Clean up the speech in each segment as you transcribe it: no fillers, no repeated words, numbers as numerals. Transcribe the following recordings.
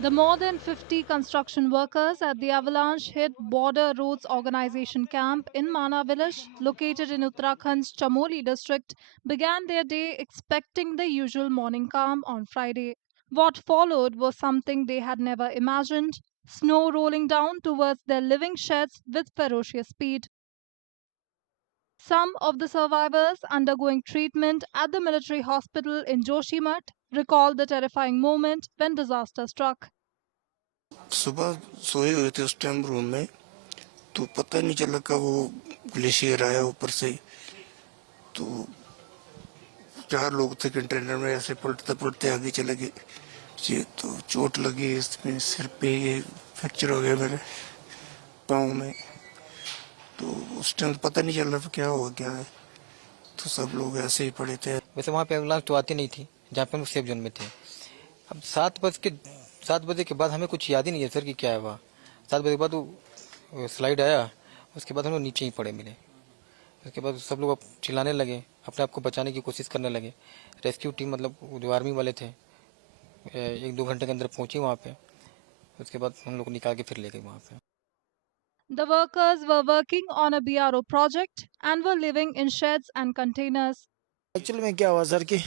The more than 50 construction workers at the avalanche hit Border Roads Organization camp in Mana village, located in Uttarakhand's Chamoli district, began their day expecting the usual morning calm on Friday. What followed was something they had never imagined: snow rolling down towards their living sheds with ferocious speed. Some of the survivors undergoing treatment at the military hospital in Joshimath recalled the terrifying moment when disaster struck. सुबह सोए हुए थे उस time room में, तो पता नहीं चला कब वो ग्लेशियर आया ऊपर से। तो 4 लोग थे कंटेनर में, ऐसे पलटते पलटते आगे चले गए जी। तो चोट लगी इसमें, सिर पे ये फ्रैक्चर हो गया मेरे पाँव में। तो उस टाइम पता नहीं चल रहा था क्या हुआ क्या है, तो सब लोग ऐसे ही पड़े थे। वैसे वहाँ पे एम्बुलेंस तो आती नहीं थी जहाँ पे हम सेफ जोन में थे। अब 7 बजे के बाद हमें कुछ याद ही नहीं है सर कि क्या है वहाँ। 7 बजे के बाद वो स्लाइड आया, उसके बाद हम लोग नीचे ही पड़े मिले। उसके बाद सब लोग अब चिल्लाने लगे, अपने आप को बचाने की कोशिश करने लगे। रेस्क्यू टीम मतलब जो आर्मी वाले थे 1-2 घंटे के अंदर पहुंची वहाँ पे। उसके बाद हम लोग को निकाल के फिर ले गए वहाँ पे। The workers were working on a BRO project and were living in sheds and containers. Actual में क्या हुआ सर कि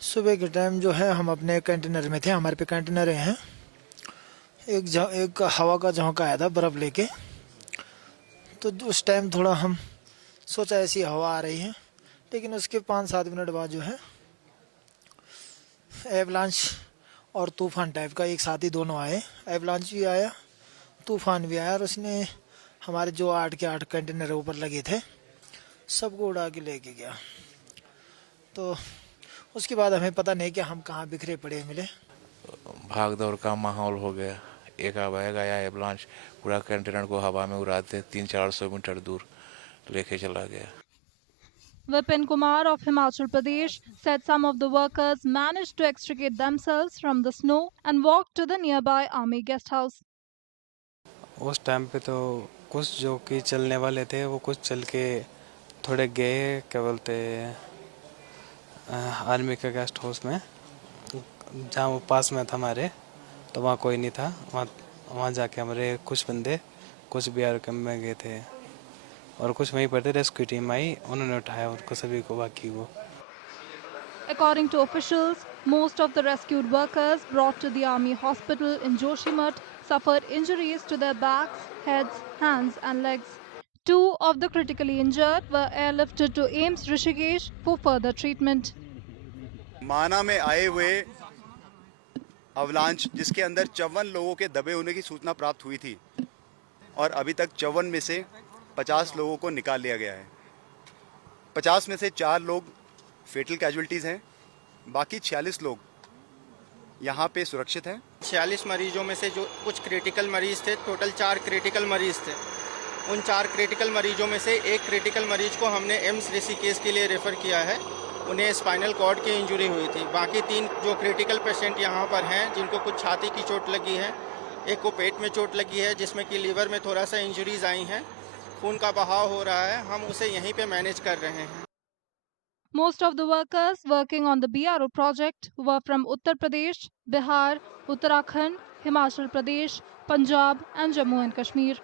सुबह के टाइम जो है हम अपने कंटेनर में थे, हमारे पे कंटेनर हैं। एक हवा का झोंका आया था बर्फ़ लेके, तो उस टाइम थोड़ा हम सोचा ऐसी हवा आ रही है, लेकिन उसके 5-7 मिनट बाद जो है एवलांच और तूफान टाइप का एक साथ ही दोनों आए। एवलांच भी आया, तूफान भी आया, और उसने हमारे जो 8 के 8 कंटेनर ऊपर लगे थे सबको उड़ा के लेके गया। तो उसके बाद हमें पता नहीं कि हम कहाँ बिखरे पड़े मिले। भाग दौड़ का माहौल हो गया। एक बैग आया एवलांच, पूरा कंटेनर को हवा में उड़ाते 300-400 मीटर दूर लेके चला गया। Vipin Kumar of Himachal Pradesh said some of the workers managed to extricate themselves from the snow and walked to the nearby army guest house. उस टाइम पे तो कुछ जो कि चलने वाले थे वो कुछ चल के थोड़े गए, क्या बोलते आर्मी के गेस्ट हाउस में, जहाँ वो पास में था हमारे, तो वहाँ कोई नहीं था। वहाँ जाके हमारे कुछ बंदे कुछ बिहार कैंप में गए थे और कुछ वहीं पर थे। रेस्क्यू टीम आई, उन्होंने उठाया उनको सभी को, बाकी को। According to officials, most of the rescued workers brought to the army hospital in Joshimath suffered injuries to their backs, heads, hands, and legs. Two of the critically injured were airlifted to AIIMS Rishikesh for further treatment. माना में आए हुए avalanche, जिसके अंदर 54 लोगों के दबे होने की सूचना प्राप्त हुई थी, और अभी तक 54 में से 50 लोगों को निकाल लिया गया है। 50 में से 4 लोग फेटल कैजुअल्टीज़ हैं, बाकी 46 लोग यहाँ पे सुरक्षित हैं। 46 मरीजों में से जो कुछ क्रिटिकल मरीज थे, टोटल 4 क्रिटिकल मरीज थे। उन 4 क्रिटिकल मरीजों में से एक क्रिटिकल मरीज को हमने एम्स ऋषिकेश के लिए रेफ़र किया है। उन्हें स्पाइनल कॉर्ड की इंजरी हुई थी। बाकी 3 जो क्रिटिकल पेशेंट यहाँ पर हैं, जिनको कुछ छाती की चोट लगी है, एक को पेट में चोट लगी है, जिसमें कि लीवर में थोड़ा सा इंजरीज आई हैं, खून का बहाव हो रहा है, हम उसे यहीं पे मैनेज कर रहे हैं। Most of the workers working on the BRO project were from Uttar Pradesh, Bihar, Uttarakhand, Himachal Pradesh, Punjab, and Jammu and Kashmir.